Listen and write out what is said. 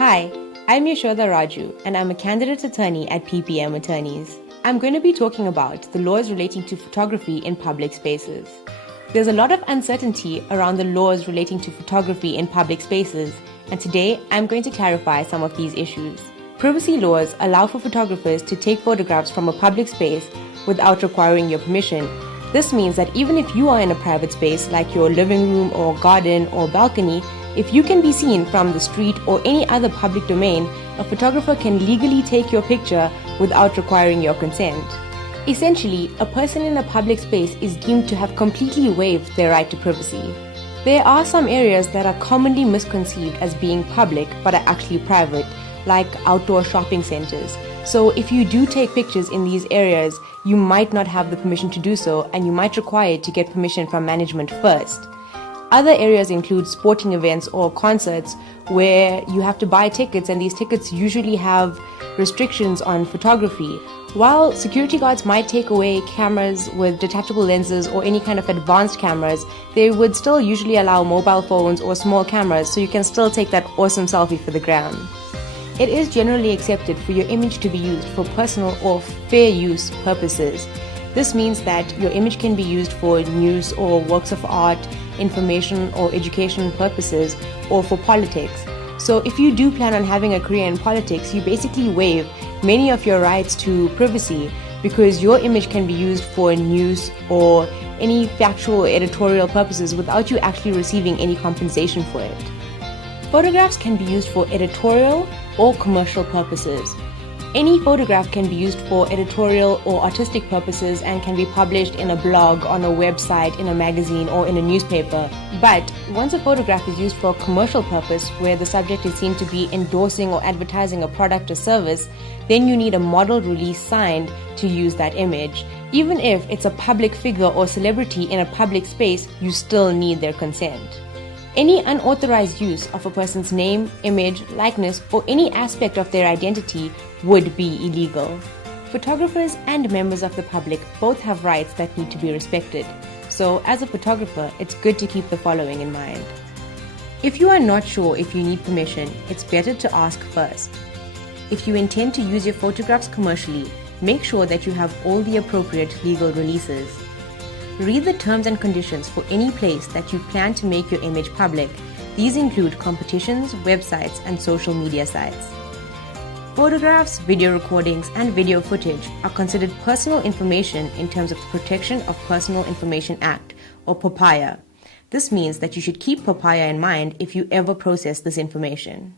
Hi, I'm Yashoda Raju, and I'm a candidate attorney at PPM Attorneys. I'm going to be talking about the laws relating to photography in public spaces. There's a lot of uncertainty around the laws relating to photography in public spaces, and today I'm going to clarify some of these issues. Privacy laws allow for photographers to take photographs from a public space without requiring your permission. This means that even if you are in a private space like your living room or garden or balcony, if you can be seen from the street or any other public domain, a photographer can legally take your picture without requiring your consent. Essentially, a person in a public space is deemed to have completely waived their right to privacy. There are some areas that are commonly misconceived as being public but are actually private, like outdoor shopping centers. So if you do take pictures in these areas, you might not have the permission to do so, and you might require to get permission from management first. Other areas include sporting events or concerts where you have to buy tickets, and these tickets usually have restrictions on photography. While security guards might take away cameras with detachable lenses or any kind of advanced cameras, they would still usually allow mobile phones or small cameras, so you can still take that awesome selfie for the gram. It is generally accepted for your image to be used for personal or fair use purposes. This means that your image can be used for news or works of art, information or education purposes, or for politics. So if you do plan on having a career in politics, you basically waive many of your rights to privacy because your image can be used for news or any factual or editorial purposes without you actually receiving any compensation for it. Photographs can be used for editorial or commercial purposes. Any photograph can be used for editorial or artistic purposes and can be published in a blog, on a website, in a magazine, or in a newspaper. But once a photograph is used for a commercial purpose, where the subject is seen to be endorsing or advertising a product or service, then you need a model release signed to use that image. Even if it's a public figure or celebrity in a public space, you still need their consent. Any unauthorized use of a person's name, image, likeness, or any aspect of their identity would be illegal. Photographers and members of the public both have rights that need to be respected. So, as a photographer, it's good to keep the following in mind. If you are not sure if you need permission, it's better to ask first. If you intend to use your photographs commercially, make sure that you have all the appropriate legal releases. Read the terms and conditions for any place that you plan to make your image public. These include competitions, websites, and social media sites. Photographs, video recordings, and video footage are considered personal information in terms of the Protection of Personal Information Act, or POPIA. This means that you should keep POPIA in mind if you ever process this information.